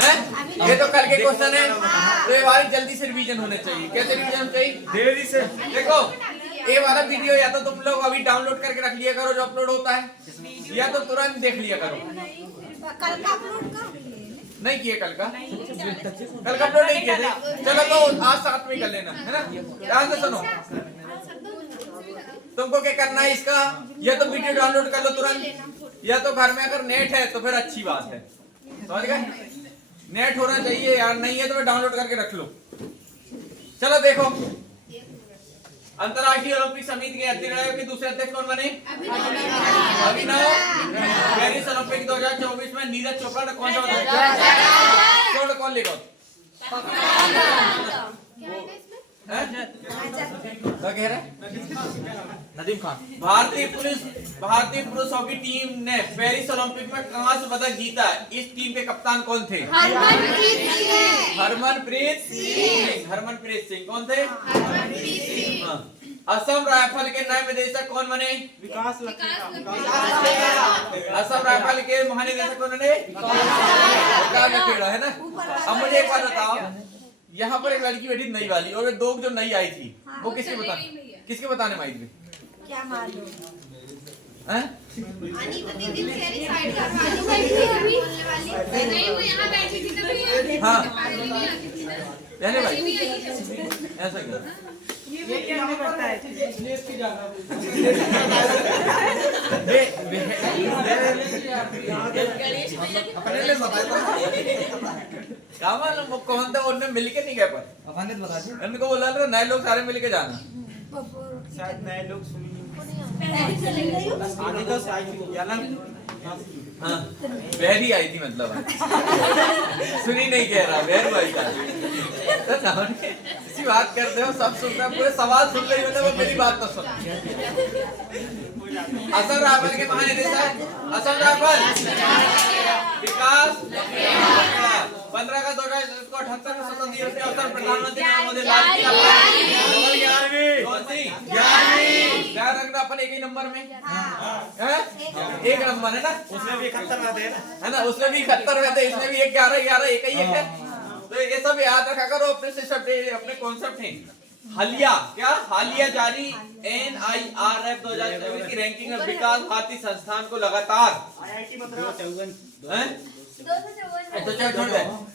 हैं? ये तो कल के क्वेश्चन है, तो ये वाली जल्दी से रिवीजन होने चाहिए। कैसे रिवीजन होने चाहिए? देरी से। देखो ये वाला वीडियो या तो तुम लोग अभी डाउनलोड करके रख लिया करो जो अपलोड होता है, या तो तुरंत देख लिया करो। कल का अपलोड कर दिए नहीं किए कल का अपलोड नहीं किए थे। चलो तो आज साथ में कर लेना है ना। ध्यान से सुनो, तुमको क्या करना है इसका, या तो वीडियो डाउनलोड कर लो तुरंत, या तो घर में अगर नेट है तो फिर अच्छी बात है, समझ गए? नेट होना चाहिए यार, नहीं है तो डाउनलोड करके रख लो। चलो देखो, अंतर्राष्ट्रीय ओलंपिक समिति के अध्यक्ष के दूसरे अध्यक्ष कौन बने? अभिनव। पेरिस ओलंपिक 2024 में नीरज चोपड़ा ने कौन सा स्वर्ण कौन लेगा? क्या कह रहे? नदीम खान। भारतीय पुरुष हॉकी टीम ने पेरिस ओलंपिक में कांस्य पदक जीता। इस टीम के कप्तान कौन थे? हरमनप्रीत सिंह। कौन थे? असम राइफल के नए निदेशक कौन बने? विकास असम राइफल के महानिदेशक कौन बने? विकास लखेड़ा, है ना। अब मुझे एक बात बताओ, यहाँ पर एक लड़की बैठी नई वाली, और दो जो नई आई थी वो किसके बताने में आई थी? क्या मालूम हैं? हाँ रहने भाई, ऐसा क्यों? ये क्या करता है? बिजनेस की जगह क्या मालूम वो कौन था, उनने मिलके नहीं गए, पर इनको बोला था नए लोग सारे मिलके जाना। शायद नए लोग आगे तो से आई थी हाँ बहरी आई थी, मतलब सुनी नहीं कह रहा, बहर भाई था। इसी बात करते हो, सब सुन रहे, पूरे सवाल सुन रही हो, वो मेरी बात तो सुन। असम राइफल के महानिदेशक, असम राइफल विकास 15 का 2078 में स्वतंत्रता दिवस के अवसर प्रधानमंत्री नरेंद्र मोदी लाल किला। कौन सी? 11वीं। क्या रखना अपन एक ही नंबर में? एक नंबर है ना, उसमें भी 71 आते हैं है ना, उसमें भी 71 रहते, इसमें भी 11 एक ही है। तो ये सब याद रखा करो, अपने कॉन्सेप्ट है। हालिया जारी NIRF 2024 की रैंकिंग में विकास भारती संस्थान को लगातार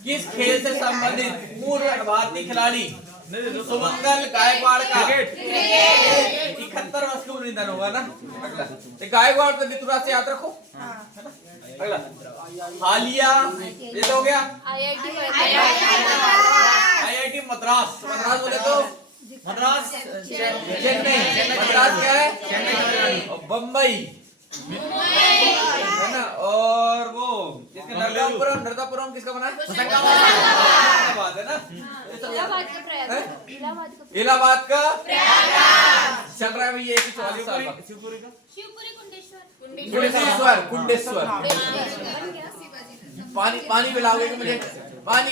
किस खेल से संबंधित पूर्व भारतीय खिलाड़ी सुमंगल गायकवाड़ का 71 वर्ष का निधन होगा ना। अगला गायकवाड़ पे ऋतुराज से याद रखो। अगला हालिया, ये तो हो गया। IIT मद्रास बोले तो मद्रास चेन्नई, मद्रास क्या है? चेन्नई। बम्बई है ना, और वो नर्मदापुरम किसका बना है? बात है ना, इलाहाबाद का चल रहा है भैया 44 साल का। कुंडेश्वर। पानी पिलाओगे कि मुझे? पानी।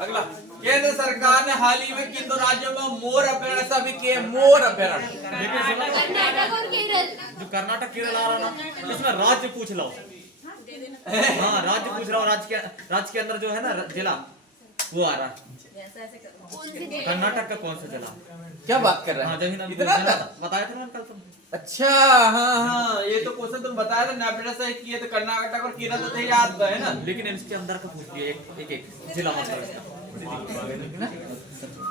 अगला, केंद्र सरकार ने हाल ही में किन दो राज्यों में मोर अभ्यारण्य सभी के मोर अभ्यारण्य? जो कर्नाटक केरल आ रहा ना, इसमें राज्य पूछ लो। हाँ राज्य पूछ रहा हूँ, राज्य के अंदर जो है ना जिला वो आ रहा। कर्नाटक का कौन सा जिला? क्या बात कर रहे हैं? इतना बताया था कल तुम। अच्छा हाँ, ये तो क्वेश्चन तुम बताया था, नैपडेटा से किए तो कर्नाटक और केरल तो याद है ना, लेकिन इसके अंदर का पूछ लिया एक जिला मतलब।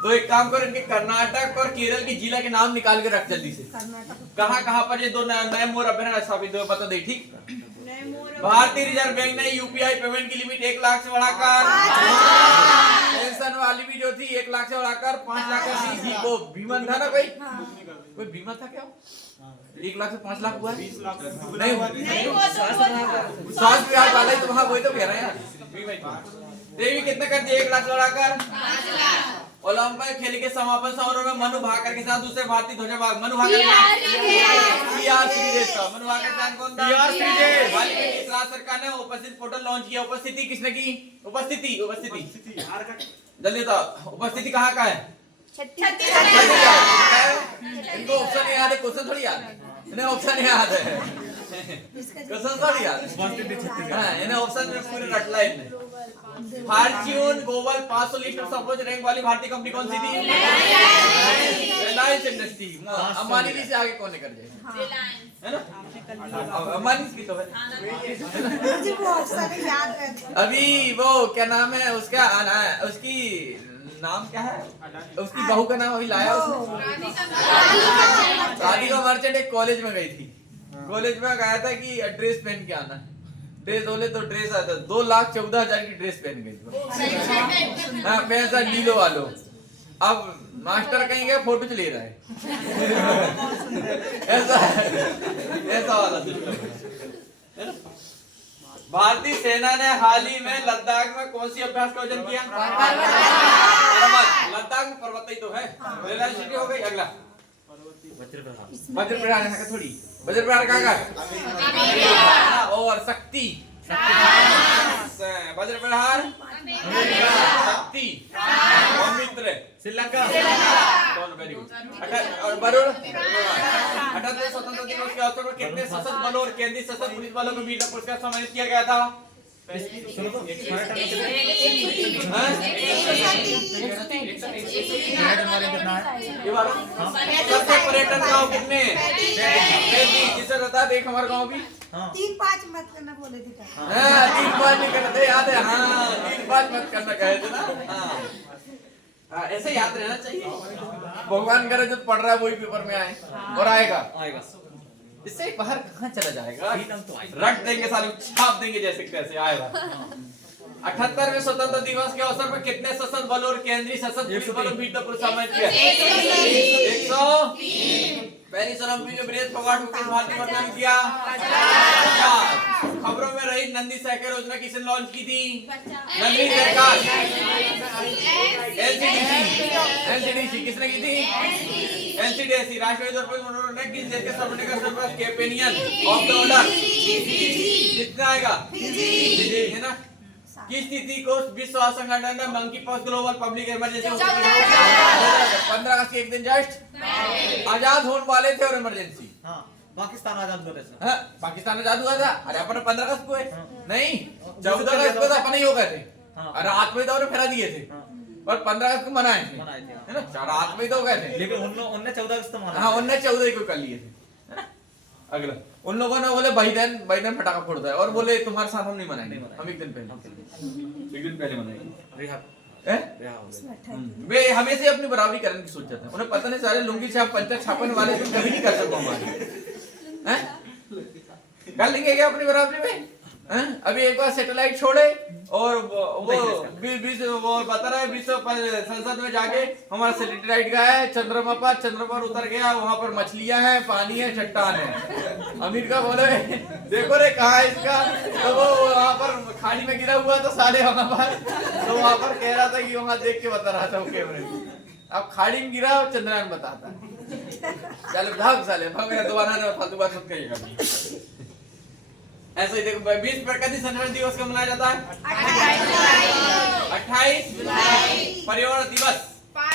तो एक काम करो, इनके कर्नाटक और केरल के जिला के नाम निकाल के रख जल्दी से। कहाँ पर ये दो नए मोर अभ्यारण्य स्थापित हुए बता दे, ठीक? भारतीय रिजर्व बैंक ने UPI पेमेंट की लिमिट 1 लाख से बढ़ाकर, पेंशन वाली भी जो थी 1 लाख से बढ़ाकर 5 लाख कर दी। वो बीमा था ना, कोई बीमा था क्या? 1 लाख से 5 लाख हुआ है? 20 लाख नहीं हुआ, स्वास्थ्य विभाग वाला ही तो वहाँ वही तो कह रहे हैं। देवी कितने कर दिए? 1 लाख बढ़ाकर 5 लाख। ओलंपिक खेल के समापन समारोह में मनु भाकर के साथ दूसरे भारतीय ध्वजवाहक मनु भाकर कौन था? राज्य सरकार ने उपस्थिति पोर्टल लॉन्च किया। उपस्थिति किसने की? उपस्थिति जल्दी बताओ, उपस्थिति कहाँ का है? इनको ऑप्शन याद है, क्वेश्चन थोड़ी याद है। इन्हें ऑप्शन याद है, क्वेश्चन थोड़ी याद है। इन्हें ऑप्शन में पूरे रटला है। फॉर्च्यून ग्लोबल 500 लिस्ट सर्वोच्च रैंक वाली भारतीय कंपनी कौन सी थी? रिलायंस इंडस्ट्री। अंबानी जी से आगे कौन निकल जाएगा, है ना? अंबानी की तो है। मुझे बहुत सारे याद रहते हैं। अभी वो क्या नाम है उसका, उसकी नाम क्या है, उसकी बहू का नाम अभी लाया उसने, राधिका मर्चेंट। एक कॉलेज में गई थी, कॉलेज में गया था कि ड्रेस पहन के आना, ड्रेस बोले तो ड्रेस आता 2,14,000 की ड्रेस पहन गई। हाँ, पैसा लीलो वालो। अब मास्टर कहीं गया, फोटो ले रहा है। ऐसा वाला सिस्टम है। भारतीय सेना ने हाल ही में लद्दाख में कौन सी अभ्यास का आयोजन किया? पर्वत। लद्दाख में पर्वत ही तो है। रेलवे सिटी हो गई। अगला वज्र प्रहार है थोड़ी। वज्र प्रहार कहाँ का? और शक्ति। वज्र प्रहार शक्ति और मित्र श्रीलंका। Very good. और वरुण 78वें स्वतंत्रता दिवस के अवसर पर कितने सशस्त्र बलों और केंद्रीय सशस्त्र पुलिस बलों को वीरता पुरस्कार सम्मानित किया गया था? सबसे पर्यटन गाँव कितने? किसे बता देख हमारे गाँव भी 3-5 मत करना बोले थे। 3-5 नहीं करना थे, याद है? हाँ 3-5 मत करना कहे थे ना। हाँ ऐसे याद रहना चाहिए। भगवान करे जो पढ़ रहा है वही पेपर में आए और आएगा। इससे बाहर कहाँ चला जाएगा? रट देंगे साले, छाप देंगे जैसे कैसे आएगा। 78वें स्वतंत्रता दिवस के अवसर पर कितने सशस्त्र बलों और केंद्रीय सशस्त्र पुलिस बलों को वीरता पुरस्कार सम्मानित किया? 100। पेरिस ओलंपिक में ब्रेस पवार को किस भारतीय वर्ग ने किया? 50। खबरों में रही नंदी साइकिल योजना किसने लॉन्च की थी? नंदी सरकार। एनसीडीसी किसने की थी? एनसीडीसी। राष्ट्रीय द्रौपदी मुर्मू ने किस देश के सर्वोच्च सर्वोच्च कैपेनियन ऑफ द ऑर्डर कितना आएगा? है ना? किस तिथि को विश्व स्वास्थ्य संगठन ने monkey pox global public emergency 15 अगस्त के एक दिन जस्ट आजाद होने वाले थे और इमरजेंसी। हाँ, पाकिस्तान आजाद हुआ था। हाँ, पाकिस्तान आजाद हुआ था। अरे अपन 15 अगस्त को है नहीं, 14 अगस्त को तो अपन ही हो गए थे। अरे रात में तो फहरा दिए थे और 15 अगस्त को मनाए थे, है ना? रात में तो हो गए थे, लेकिन उनने 14 अगस्त को मनाया। हाँ 19-14 को कर लिए थे, है ना? अगला उन लोगों ने बोले भाई बहन फटाखा फोड़ता है और बोले तुम्हारे साथ हम नहीं मनाएंगे, हम एक दिन पहले मनाएंगे। वे हमेशा अपनी बराबरी करने की सोच जाते हैं। उन्हें पता नहीं सारे लुंगी छाप पंचर छापने वाले तुम कभी नहीं कर सको हमारे, हैं? कर लेंगे क्या अपनी बराबरी में? अभी एक बार सैटेलाइट छोड़े और वो बता रहा है विश्व संसद में जाके हमारा सैटेलाइट गया है चंद्रमा पर उतर गया, वहां पर मछलियां हैं, पानी है, चट्टान है। अमेरिका बोले देखो रे कहाँ है इसका, तो वो वहां पर खाड़ी में गिरा हुआ था साले वहां पर, तो वहां पर कह रहा था कि वहां देख के बता रहा था वो कैमरे में। अब खाड़ी में गिरा और चंद्रयान बताता चलो भाग साले भाग, दोबारा फालतू बात मत करिएगा। ऐसे ही देखो 20 प्रकृति संरक्षण दिवस कब मनाया जाता है? 28 जुलाई। पर्यावरण दिवस 5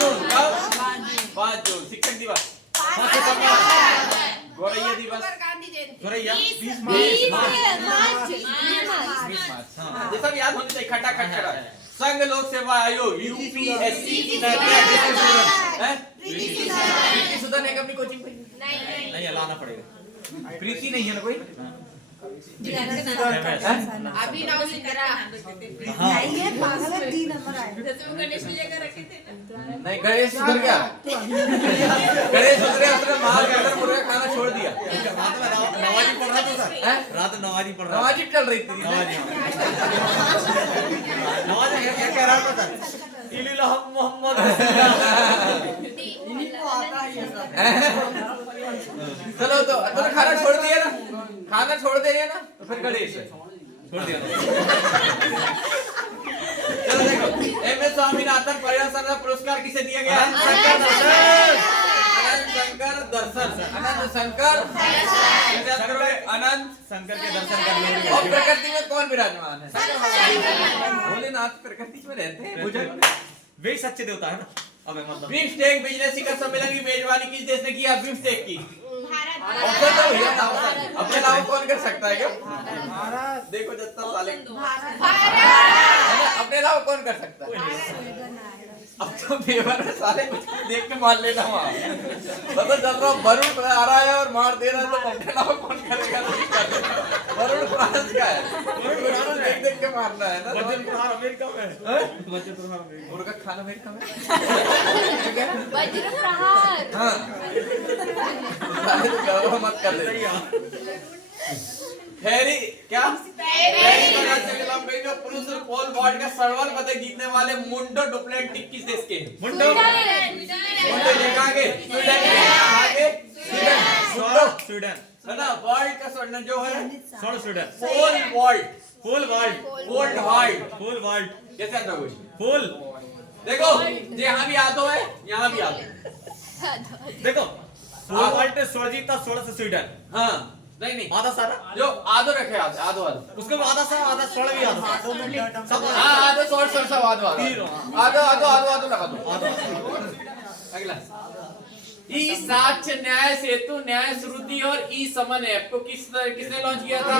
जून। कब? 5 जून। शिक्षक दिवस, गौरैया दिवस, गौरैया 20 मार्च। ये सब याद होने चाहिए, खट्टा खट्टा। संघ लोक सेवा आयोग यूपीएससी की प्रीति सुधा ने अपनी कोचिंग पे नहीं लाना पड़ेगा। प्रीति नहीं है ना कोई? अभी नाम करा नहीं है, पागल है, 3 नंबर आए। नहीं गणेश सुधर गया, गणेश सुधर गया, उसने मार खाकर पूरा खाना छोड़ दिया। नमाजी पढ़ रहा था, रात नमाजी पढ़ रहा, नमाजी चल रही थी। नमाजी क्या कह रहा था? इलिल्लाह मोहम्मद। चलो तो खाना छोड़ दिया ना, खाना छोड़ दिया ना तो फिर गणेश है छोड़ दिया। चलो देखो एम.एस. स्वामीनाथन पर्यावरण पुरस्कार किसे दिया गया? अनंत शंकर दर्शन। अनंत शंकर के दर्शन कर लो। और प्रकृति में कौन विराजमान है? भोलेनाथ प्रकृति में रहते हैं, वे सच्चे देवता है ना। अबे मतलब बिम्स्टेक बिजनेस शिखर सम्मेलन की मेजबानी किस देश ने किया? बिम्स्टेक की भारत ऑप्शन तो भैया ना ऑप्शन अपने अलावा कौन कर सकता है क्या? देखो जत्ता साले है ना, अपने अलावा कौन कर सकता है? अब तो फेवर में साले कुछ देख के मान लेना वहाँ पता चल रहा वरुण आ रहा है और मार दे रहा है तो अपने अलावा कौन करेगा? वरुण फ्रांस का है, वरुण देख देख के मारना है ना। वजन प्रहार अमेरिका में है। वजन प्रहार अमेरिका उनका खाना अमेरिका में वज्र प्रहार हाँ साले तो गौरव मत कर दे। हैरी क्या पेरिस ओलंपिक में पुरुष पोल वॉल्ट का स्वर्ण पदक जीतने वाले मुंडो डुप्लेटिक किस देश के? मुंडो देखा आगे स्वीडन है ना। वर्ल्ड का स्वर्ण जो है Sweden pole vault full world pole vault full world कैसे आता है? फुल देखो यहाँ भी आदो है यहाँ भी आदो देखो फुल वर्ल्ड ने स्वर्ण जीता 16 से स्वीडन हाँ नहीं आधा सारा जो आदो रखे आदो आदो उसके बाद आधा सारा आधा स्वर्ण भी आधा सब हाँ आदो सोच सब आदो आदो लगा दो अगला ई साक्ष्य न्याय सेतु न्याय श्रुति और ई समन ऐप को किसने लॉन्च किया था?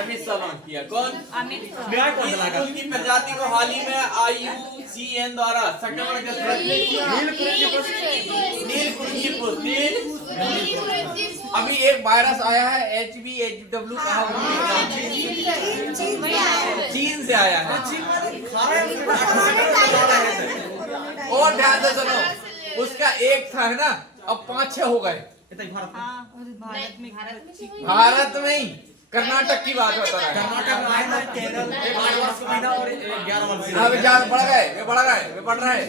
अमित शाह लॉन्च किया। कौन? न्याय कौन चलाएगा? उनकी प्रजाति को हाल ही में IUCN द्वारा सितंबर अभी एक वायरस आया है HBHW कहा चीन से आया है। और ध्यान से सुनो उसका एक था है ना अब 5-6 हो गए। भारत में ही कर्नाटक की बात बता रहा है। कर्नाटक में आए ना केरल 8 वर्ष का महीना और 11 वर्ष हाँ विचार बढ़ गए वे बढ़ रहा है वे बढ़ रहा है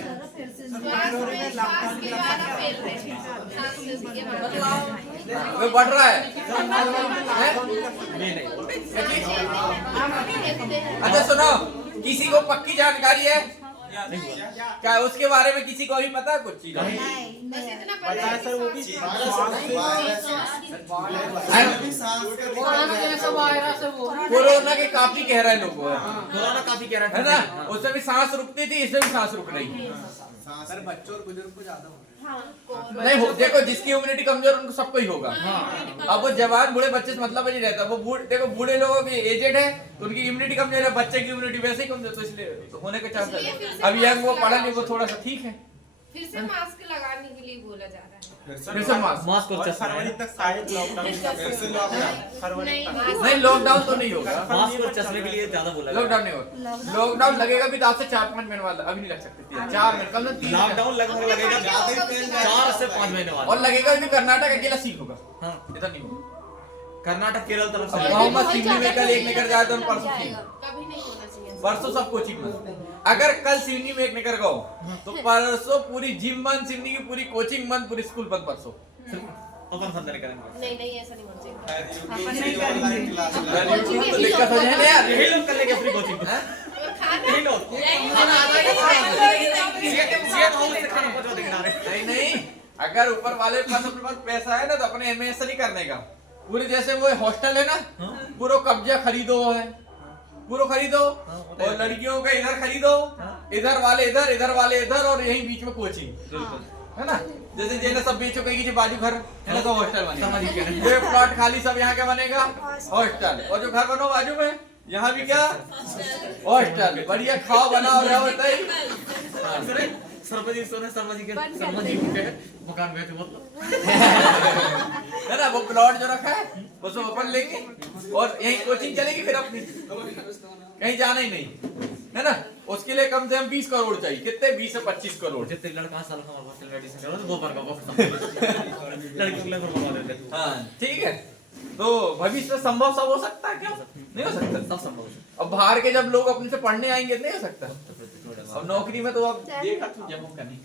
अच्छा सुनो किसी को पक्की जानकारी है क्या उसके बारे में? किसी को भी पता है कुछ चीज? पता है सर वो भी कोरोना के काफी कह रहे लोग कोरोना काफी कह रहा है ना। उससे भी सांस रुकती थी इससे भी सांस रुक रही है। सर बच्चों और बुजुर्ग को ज्यादा हो नहीं हो देखो जिसकी इम्यूनिटी कमजोर उनको सबको ही होगा। अब वो जवान बूढ़े बच्चे से मतलब नहीं रहता। वो देखो बूढ़े लोगों की एजेड है तो उनकी इम्यूनिटी कमजोर है, बच्चे की इम्यूनिटी वैसे ही कमजोर तो इसलिए तो होने का चांस है। अब यंग वो पढ़ा नहीं वो थोड़ा सा ठीक है। फिर से मास्क लगाने के लिए बोला जा रहा है। फिर से मास्क और चश्मा फरवरी तक शायद लॉकडाउन फरवरी तक नहीं लॉकडाउन तो नहीं होगा। मास्क और चश्मे के लिए ज्यादा बोला लॉकडाउन नहीं होगा। लॉकडाउन लगेगा भी तो आपसे 4-5 महीने वाला अभी नहीं लग सकते 4 महीने कल 3 लॉकडाउन लगभग लगेगा 4 से 5 महीने वाला और लगेगा कि कर्नाटक अकेला सीख होगा। हाँ इतना नहीं होगा। कर्नाटक केरल तरफ अब से मोहम्मद सिवनी में कल एक निकल जाए तो परसों ठीक कभी नहीं होना चाहिए। परसों सब कोचिंग बंद। अगर कल सिवनी में एक निकल गए तो परसों पूरी जिम बंद, सिवनी की पूरी कोचिंग बंद, पूरी स्कूल बंद परसों। अपन फंद नहीं करेंगे। नहीं ऐसा नहीं होना चाहिए। तो दिक्कत हो जाए ना यार। यही लोग कर लेंगे फ्री कोचिंग यही लोग नहीं अगर ऊपर वाले के पास अपने पास पैसा है ना तो अपने एमएस नहीं करने का। पूरे जैसे वो हॉस्टल है ना पूरा कब्जा खरीदो है पूरा खरीदो और लड़कियों का इधर खरीदो इधर वाले इधर और यही बीच में कोचिंग है ना। जैसे जेने सब बेचो कहीं की बाजू घर है ना तो हॉस्टल बनेगा। ये प्लॉट खाली सब यहाँ क्या बनेगा हॉस्टल और जो घर बनो बाजू में यहाँ भी क्या हॉस्टल। बढ़िया खाओ बनाओ रहो बताइए। शर्मा जी के मकान में थे मतलब है ना वो प्लॉट जो रखा है वो सब अपन लेंगे और यही कोचिंग चलेगी फिर अपनी कहीं जाना ही नहीं है ना। उसके लिए कम से कम 20 करोड़ चाहिए। कितने 20 से 25 करोड़। जितने लड़का साल का हमारे हॉस्टल मेडिसिन करो तो गोबर का गोबर लड़की को लेकर बता देते। हाँ ठीक है तो भविष्य में संभव सब हो सकता है क्या? नहीं हो सकता। सब संभव है। अब बाहर के जब लोग अपने से पढ़ने आएंगे नहीं हो सकता। अब नौकरी में तो अब देखा तू जब करनी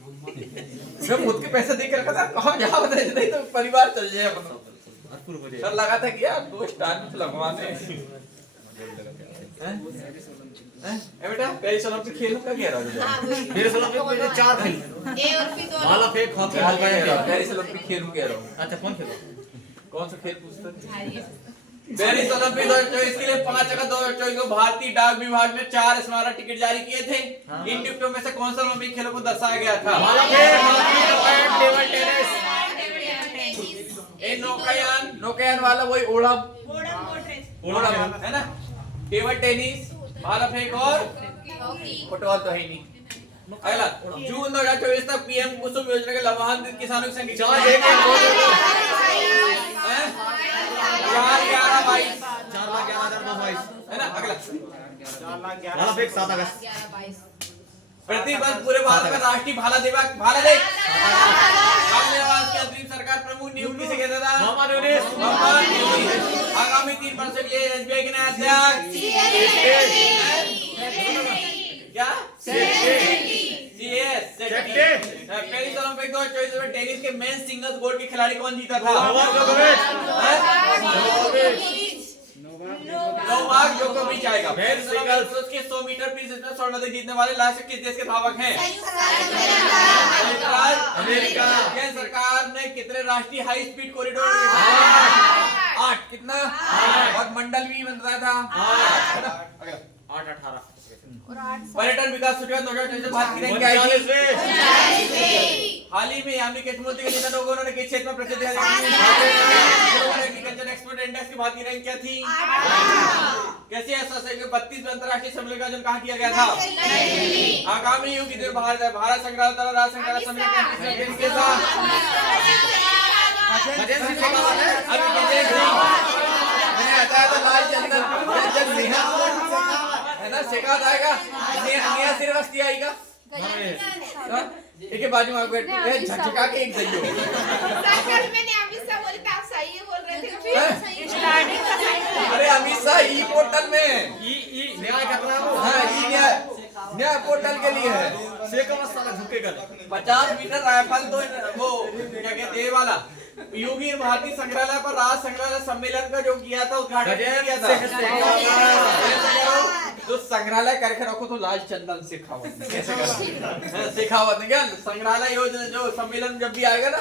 मैं खुद के पैसे देके रखा था कहाँ जहाँ बताए नहीं तो परिवार चल जाए अपन। सर लगा था कि यार 2 स्टार लगवाने बेटा पेरिस ओलंपिक खेल का कह रहा है। मेरे ओलंपिक में 4 खेल ए और पी दोनों भाला फेंक हॉकी हो गया। पेरिस ओलंपिक खेल कह रहा हूँ। अच्छा कौन खेलो कौन सा खेल पूछते पेरिस ओलंपिक 2024 के लिए 5 अगस्त 2024 को भारतीय डाक विभाग ने 4 स्मारक टिकट जारी किए थे। इन टिकटों में से कौन सा ओलंपिक खेलों को दर्शाया गया था? नौकायान वाला वही ओड़म है ना, टेबल टेनिस, भाला फेंक और फुटबॉल तो है ही नहीं। अगला, जून 2024 तक पीएम कुसुम योजना के लाभान्वित किसानों की संख्या 4,11,22 है ना। अगला, 7 अगस्त प्रतिवर्ष पूरे भारत में राष्ट्रीय भाला दिवस भाला दे के अंतरिम सरकार प्रमुख नियुक्त किसे कहता था? मोहम्मद यूनिस। आगामी 3 वर्ष के लिए एसबीआई के नए अध्यक्ष क्या? पेरिस ओलंपिक 2024 में टेनिस के मेंस सिंगल्स गोल्ड के खिलाड़ी कौन जीता था? नोवाक जोकोविच आएगा। पेरिस ओलंपिक के 100 मीटर फ्री स्टाइल में स्वर्ण पदक जीतने वाले लास्ट किस देश के धावक हैं? अमेरिका। केंद्र सरकार ने कितने राष्ट्रीय हाई स्पीड कॉरिडोर 8 कितना और मंडल भी बन रहा था 8-18 पर्यटन विकास सूचकांक 2024 से भारत की रैंक क्या आई थी? हाल ही में यामी कृष्णमूर्ति के निधन हो गए। उन्होंने किस क्षेत्र में प्रसिद्ध एग्रीकल्चर एक्सपोर्ट इंडेक्स की भारत की रैंक क्या थी? कैसे 32 अंतरराष्ट्रीय सम्मेलन का आयोजन कहाँ किया गया था? आगामी युग की भारत संग्रहालय राष्ट्र संग्रहालय सम्मेलन के साथ लाल चंदन है ना सेका जाएगा। नया सिर वस्ती आएगा एक बाजू में बैठ झकझका के एक सही हो। मैंने अमित शाह बोले तो आप सही है बोल रहे थे। अरे अमित शाह ई पोर्टल में न्याय कर रहा हूँ। हाँ ई न्याय पोर्टल के लिए है। सेका मसाला झुकेगा 50 मीटर राइफल तो वो क्या कहते हैं वाला योगी भारतीय संग्रहालय पर राष्ट्र संग्रहालय सम्मेलन का जो किया था उद्घाटन किया था। तो संग्रहालय करके रखो तो लाल चंदन शेखावत शेखावत ने क्या संग्रहालय योजना जो सम्मेलन जब भी आएगा ना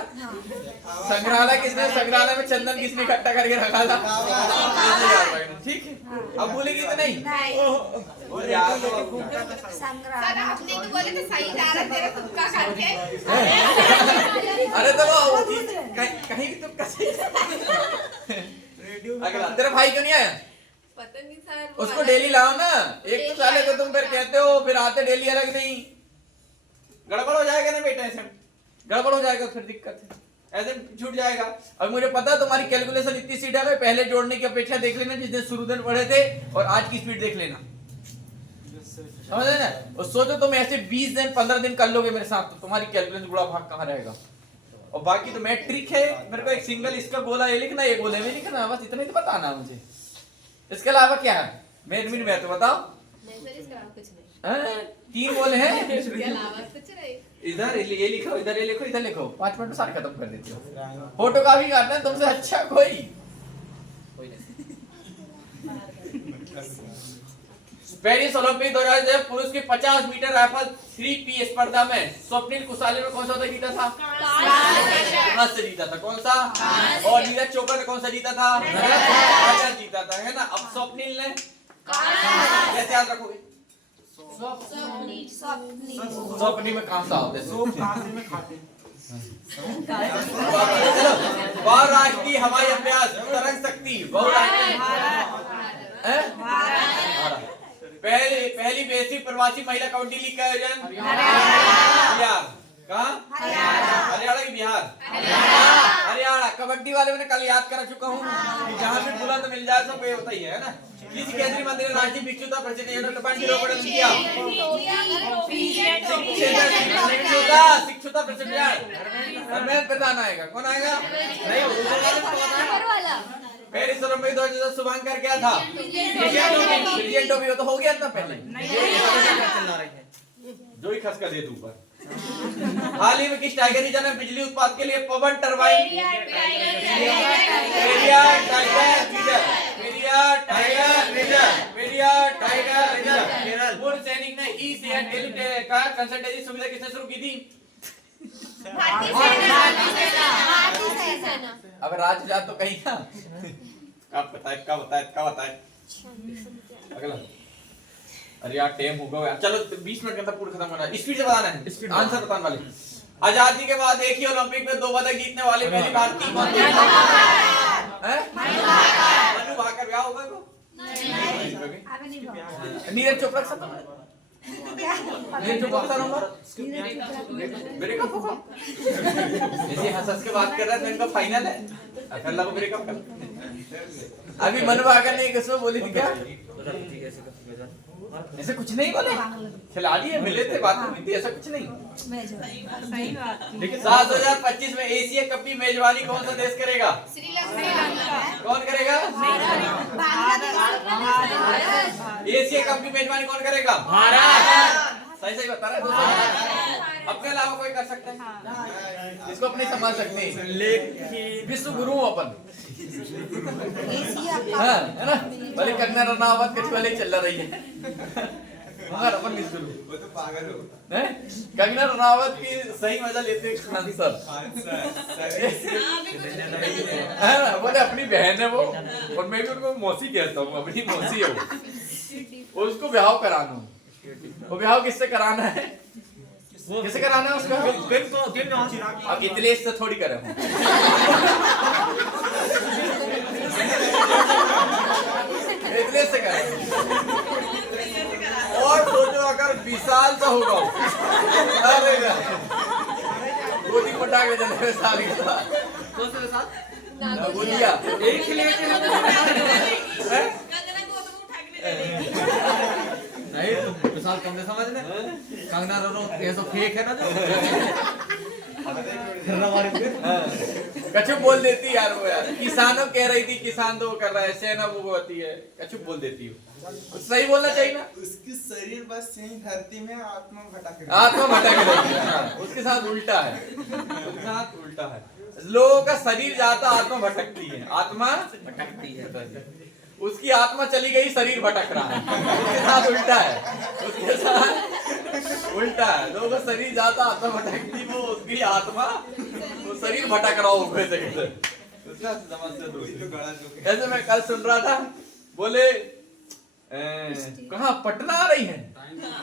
संग्रहालय संग्रहालय में चंदन किसने इकट्ठा करके रखा था? ठीक है अब भूलेगी तो नहीं। सर आपने तो बोले तो सही जा रहा तेरा तुक्का करके। अरे तो कहीं भी तुक्का सही। अगला तेरा भाई क्यों नहीं आया? पता नहीं सर उसको डेली लाओ ना। एक तो साले को तुम फिर कहते हो फिर आते डेली अलग नहीं। गड़बड़ हो जाएगा ना बेटा ऐसे गड़बड़ हो जाएगा फिर दिक्कत है ऐसे छूट जाएगा। अब मुझे पता है तुम्हारी कैलकुलेशन इतनी सीट है पहले जोड़ने की अपेक्षा देख लेना जिस दिन शुरू दिन पढ़े थे और आज की स्पीड देख लेना समझ ना। और सोचो तुम ऐसे 20 दिन 15 दिन कर लोगे मेरे साथ तो तुम्हारी कैलकुलेशन गुणा भाग कहाँ रहेगा। और बाकी तो मैट्रिक है मेरे को एक सिंगल इसका गोला ये लिखना ये गोले में लिखना बस इतना ही तो बताना मुझे। इसके अलावा क्या है मेन में तो बताओ। नहीं सर इसका कुछ नहीं 3 गोले हैं इसके अलावा कुछ नहीं। इधर ये लिखो इधर ये लिखो इधर लिखो 5 मिनट में सारे खत्म कर देते हो। फोटो काफी काटना है तुमसे अच्छा कोई पेरिस ओलंपिक 2024 पुरुष की 50 मीटर राइफल 3P स्पर्धा में स्वप्निल कुसाले में कौन सा जीता था? कांस्य से जीता था। कौन सा? और नीरज चोपड़ा ने कौन सा जीता था? रजत जीता था है ना। अब स्वप्निल ने कैसे याद रखोगे? स्वप्निल में कहां सा होते हैं? बहुराष्ट्रीय हवाई अभ्यास तरंग शक्ति पहली बेसिक प्रवासी महिला कबड्डी लीग का आयोजन बिहार कहाँ? हरियाणा की बिहार हरियाणा कबड्डी वाले मैंने कल याद करा चुका हूँ जहाँ भी बुलंद मिल जाए सब ये होता ही है ना। किस केंद्रीय मंत्री ने राष्ट्रीय भिक्षुता प्रसिद्ध किया? शिक्षुता प्रसिद्ध धर्मेंद्र प्रधान आएगा। कौन आएगा? नहीं पेरिस ओलंपिक 2024 शुभांकर क्या था? प्रेजेंट भी तो हो गया ना पहले जो ही खसका दे दे ऊपर। हाल ही में किस टाइगर रिजर्व ने बिजली उत्पादन के लिए पवन टरबाइन पूर्व सैनिक ने ई सेवा का कंसल्टेंसी सुविधा किसने शुरू की थी? अब राज जात तो कहीं ना कब बताए अगला। अरे यार टाइम हो गया यार, चलो 20 मिनट के अंदर पूरा खत्म करना है। स्पीड से बताना है, आंसर बताने वाले। आजादी के बाद एक ही ओलंपिक में 2 पदक जीतने वाले पहली भारतीय कौन थी? मनु भाकर। ब्याह होगा को? नीरज चोपड़ा के साथ नीरज चोपड़ा के साथ होगा? ब्रेकअप होगा? ऐसे हंस के बात कर रहा है तो इनका फाइनल है, अल्लाह को ब्रेकअप कर। अभी मनु भाकर ने किसमें बोली थी क्या? ऐसे कुछ नहीं बोले, खिलाड़ी है, मिले थे, बात हुई थी, ऐसा कुछ नहीं। लेकिन 2025 में एशिया कप की मेजबानी कौन सा देश करेगा? श्रीलंका। कौन करेगा? एशिया कप की मेजबानी कौन करेगा? भारत। सही बता रहा है दोस्तों। अपने अलावा कोई कर सकता है? इसको अपने समझ सकते हैं, लेकिन विश्व गुरु अपन हाँ है ना, भले कंगना रनावत कछ वाले चल रही है मगर अपन विश्व गुरु वो तो पागल हो हैं। कंगना रनावत की सही मजा लेते हैं खान सर है ना, बोले अपनी बहन है वो, और मैं भी उनको मौसी कहता हूँ, अपनी मौसी है वो। उसको ब्याह कराना, वो ब्याह किससे कराना है? किसे कराना है उसका? अब इतने से थोड़ी करे इतने से करे। और सोचो अगर विशाल सा होगा, अरे गोली पटा के चले साल के साथ। कौन से साथ? गोलियां एक ही लेके नहीं तो विशाल कमरे समझने कंगना रो ये सब फेक है ना जो कछु बोल देती यार वो यार। किसानों कह रही थी किसान तो वो कर रहा है, सेना वो होती है, कछु बोल देती हो। कुछ सही बोलना चाहिए ना। उसकी शरीर बस यही धरती में आत्मा भटक रही है। उसके साथ उल्टा है, उसके साथ उल्टा है। लोगों का शरीर जाता, आत्मा भटकती है, आत्मा भटकती है। उसकी आत्मा चली गई, शरीर भटक रहा है, उसके साथ उल्टा है, उसके साथ उल्टा है। लोगों का शरीर जाता, आत्मा भटकती, वो उसकी आत्मा वो शरीर भटक रहा हो। ऐसे मैं कल सुन रहा था, बोले कहाँ पटना आ रही है?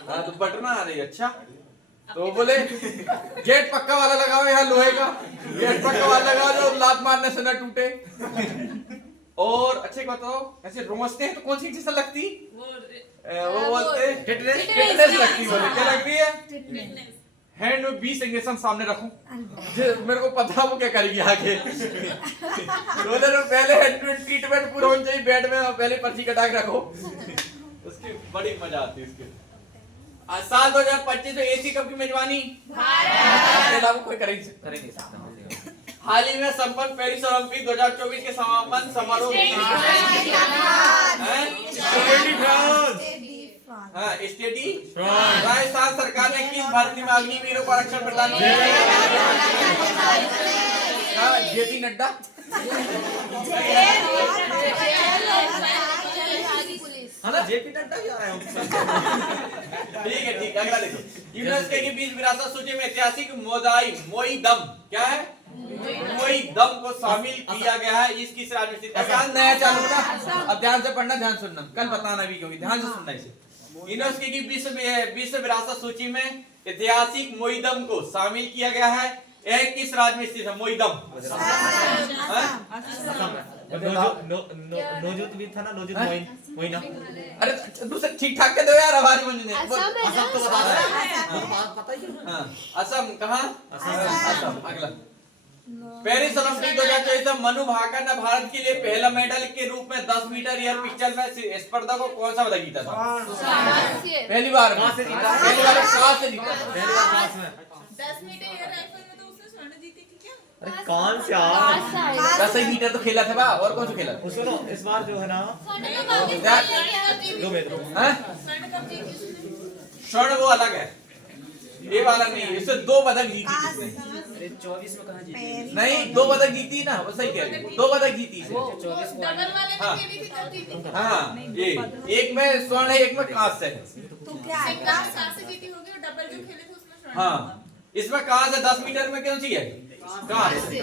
हाँ तो पटना आ रही है, अच्छा तो बोले गेट पक्का वाला लगाओ, यहाँ लोहे का गेट पक्का वाला लगाओ जो लात मारने से न टूटे। और अच्छे बताओ, ऐसे रोंचते हैं तो कौन सी चीज लगती? वो बोलते हैं टिटनेस लगती है। बोले क्या लगती है? हैंड में 20 इंजेक्शन सामने रखूं, मेरे को पता वो क्या करेगी आगे। बोले तो पहले ट्रीटमेंट पूरा होना चाहिए, बेड में पहले पर्ची कटा के रखो, उसकी बड़ी मजा आती है। उसके साल 2025 में एशिया कप की मेजबानी भारत। कोई करेंगे। हाल ही में संपन्न पेरिस ओलंपिक 2024 के समापन समारोह राजस्थान सरकार ने किस भारतीय में अग्निवीरों को आरक्षण प्रदान किया? जेपी नड्डा। जेपी नड्डा भी आ रहा है। ठीक है, अगला देखो। यूनेस्को की विश्व विरासत सूची में ऐतिहासिक मोईदम क्या है? मोईदम को शामिल किया गया है। इसकी राजनीति नया चालू ना, अब ध्यान से पढ़ना, ध्यान सुनना, कल बताना भी क्योंकि ध्यान से सुनना इसे। यूनेस्को की विश्व विरासत सूची में ऐतिहासिक मोईदम को शामिल किया गया है। यह किस राज्य में स्थित है? मोईदम नौजूद भी था ना, नौजूद मोइना। अरे दूसरे ठीक ठाक के दो यार, आवाज मुझे असम तो बता रहा है, पता ही है। असम कहाँ? असम। अगला पेरिस ओलंपिक 2024 में मनु भाकर ने भारत के लिए पहला मेडल के रूप में 10 मीटर एयर पिस्टल में स्पर्धा को कौन सा पदक जीता था? पहली बार कहाँ से जीता? पहली बार कहाँ से जीता? पहली बार कहाँ से? 10 मीटर एयर राइफल में तो उसने स्वर्ण जीती थी क्या? अरे कौन सा? 10 मीटर तो खेला था बा, और कौन सा खेला? सुनो इस बार जो है ना, स्वर्ण वो अलग है, ये वाला नहीं, इससे 2 पदक जीती किसने? 24 में कहाँ जीती? नहीं 2 पदक जीती ना, वो सही कह रही है, 2 पदक जीती है। डबल वाले में खेली थी तब जीती। हाँ ये एक में स्वर्ण है, एक में कांस्य है। तो क्या है? कांस्य से जीती होगी और डबल जो खेले थे उसमें स्वर्ण। हाँ इसमें कांस्य 10 मीटर में कौन सी है? कांस्य।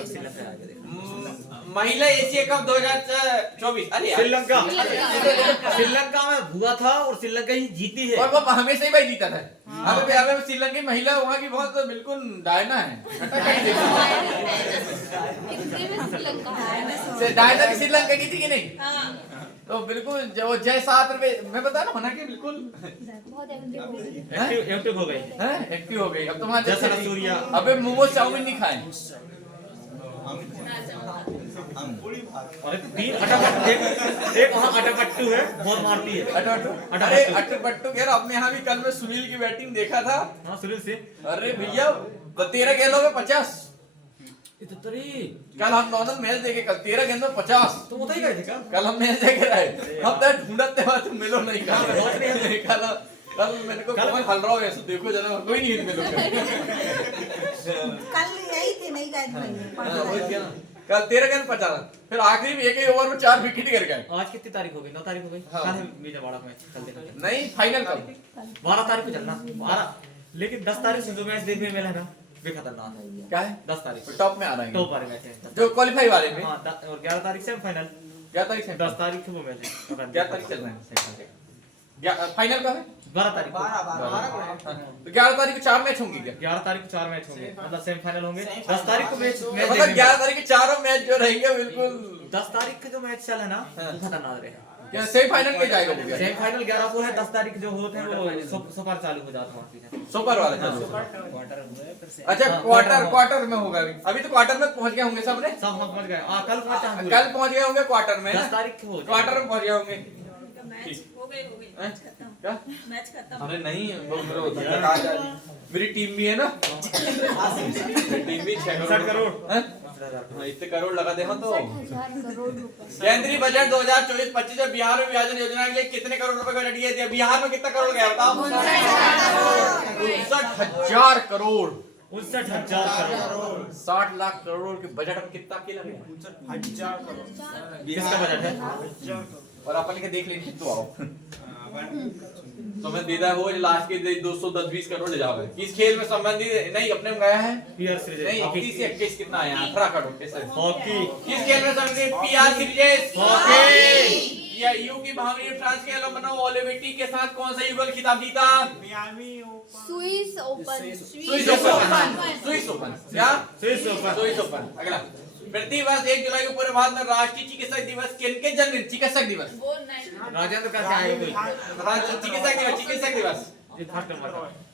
महिला एशिया कप 2024 अरे यार। श्रीलंका में हुआ था और श्रीलंका ही जीती है। और वो हमेशा ही भाई जीता था। अबे अबे श्रीलंका की महिला वहाँ की बहुत बिल्कुल डायना है। डायना की श्रीलंका की थी कि नहीं? तो बिल्कुल जो जय 7 रुपए मैं बता रहा हूँ ना कि बिल्कुल एक्टिव हो गई। एक्टिव हो गई। अब तुम्हारे जैसा सूर्या। अबे मोमो चाउमीन नहीं खाए। और तीन एक वहाँ अटपट्टू है, बहुत मारती है। अरे अटपट्टू यार अपने यहाँ भी कल मैं सुनील की बैटिंग देखा था। हाँ सुनील से। अरे भैया 13 गेंदों में 50। कल हम दोनों मैच देखे। कल 13 गेंदों में 50। तुम उधर ही गए थे क्या? कल हम मैच देखे रहे। हम तो ढूंढते हुए तुम मिलो नहीं। कल मेरे को कौन हल रहा हो ऐसे देखो जरा कोई नहीं मिलो। कल यही थे नहीं गए थे। कल 13 गेंद 50। फिर आखिरी में एक ही ओवर में 4 विकेट गिर गए। आज कितनी तारीख हो गई? 9 तारीख हो गई। हाँ। कल है बीजावाड़ा मैच, कल देखा। नहीं फाइनल कब? 12 तारीख को चलना। 12 लेकिन 10 तारीख से जो मैच देखने मिला है ना वे खतरनाक है। क्या है? 10 तारीख टॉप में आ रहा है। टॉप वाले मैच है जो क्वालीफाई वाले में। हाँ और 11 तारीख सेमीफाइनल। 11 तारीख से 10 तारीख को वो मैच है। 11 तारीख चल रहा है। फाइनल कब है? 12 तारीख को। 11 तारीख को 4 मैच होंगे क्या? 11 तारीख को 4 मैच होंगे, मतलब सेमीफाइनल होंगे। 10 तारीख को मैच मतलब 11 तारीख के चारों मैच जो रहेंगे बिल्कुल 10 तारीख के जो मैच चल है ना वो खतरनाक रहेगा। क्या सेमीफाइनल में जाएगा वो? सेमीफाइनल 11 को है। 10 तारीख जो होते हैं वो सुपर चालू हो जाता है। सुपर वाला चलो। अच्छा क्वार्टर में होगा अभी तो क्वार्टर में पहुंच गए होंगे सब ने। सब पहुंच गए। कल पहुंच गए होंगे क्वार्टर में। 10 तारीख को क्वार्टर में पहुंच गए होंगे। क्या? मैच खत्म। अरे नहीं मेरी टीम भी है ना। टीम भी 6 करोड़। इतने करोड़ लगा दे हम तो। केंद्रीय बजट 2024-25 में बिहार में विभाजन योजना के लिए कितने करोड़ रुपए का बजट दिया? बिहार में कितना करोड़ गया बताओ? 59,000 करोड़। 59,000 करोड़। 60 लाख करोड़ के बजट में कितना अकेला गया? 59,000 करोड़। किसका बजट है? और अपन के देख लेंगे तो आओ। तो मैं दीदा हो लास्ट के 210-20 करोड़ ले जाओगे। किस खेल में संबंधित नहीं अपने में गया है? PR series. नहीं 21 से 21 कितना आया? 18 करोड़ कैसे? हॉकी। किस खेल में संबंधित पीआर सीरीज? हॉकी। या यू की भावनी फ्रांस के एलोमनो ओलिम्पिक के साथ कौन सा युगल खिताब जीता? Swiss Open. Swiss Open. Swiss Open. क्या? Swiss Open. Swiss Open. अगला प्रतिवर्ष 1 जुलाई को पूरे भारत में राष्ट्रीय चिकित्सक दिवस किनके जन्मदिन? चिकित्सक दिवस। राजेंद्र का क्या है कोई? चिकित्सक दिवस।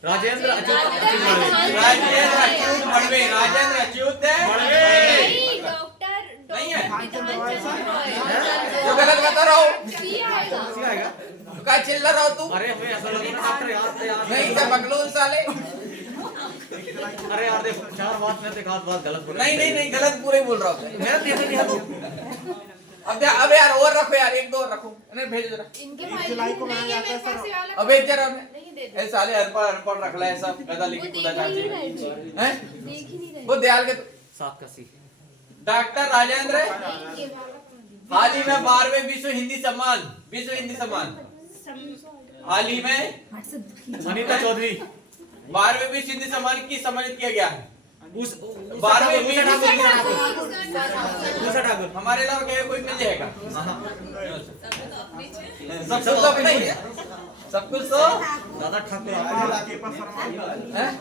राजेंद्र अच्युत मड़वे। राजेंद्र अच्युत मड़वे। डॉक्टर नहीं है। है? तो गलत बता रहा हूँ। आएगा। तो क्या चिल्ला रहा हो तू? अरे हमें ऐसा लग रहा है यार नहीं से बकलोल साले। अरे यार देखो 4 बात में एक आध बात गलत बोल रहा नहीं गलत पूरे बोल रहा हूँ। मेरा देने नहीं है तो अब यार और रखो यार 1-2 और रखो। इन्हें भेजो जरा। इनके भाई नहीं है मेरे पास ये वाला। अबे जरा नहीं दे ए साले अनपढ़ रख ले सब गधा लिखी कूदा चाची हैं? देख ही नहीं रहे। वो दयाल के 7 डॉक्टर राजेंद्र ये वाला हाल ही में 12वें विश्व हिंदी सम्मान हाल ही में अनीता चौधरी 12वें विश्व हिंदी सम्मान की सम्मानित किया गया है। उस 12वें उषा ठाकुर हमारे अलावा क्या कोई मिल जाएगा? सब कुछ तो अपना ही है। सब कुछ तो दादा ठाकुर हैं?